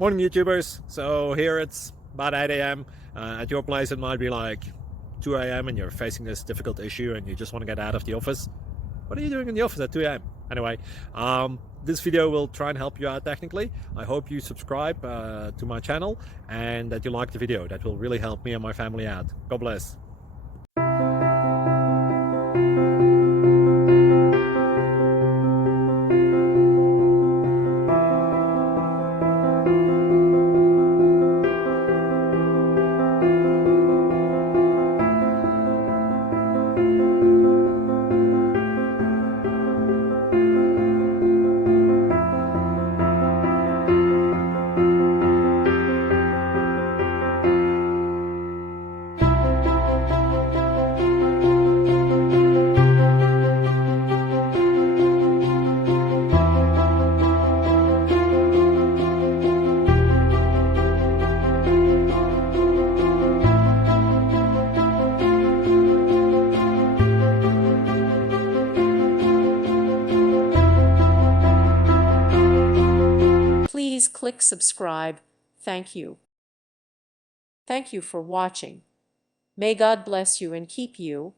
Morning, YouTubers. So here it's about 8 a.m. At your place, it might be like 2 a.m. and you're facing this difficult issue and you just want to get out of the office. What are you doing in the office at 2 a.m.? Anyway, this video will try and help you out technically. I hope you subscribe to my channel and that you like the video. That will really help me and my family out. God bless. Please click subscribe. Thank you. Thank you for watching. May God bless you and keep you.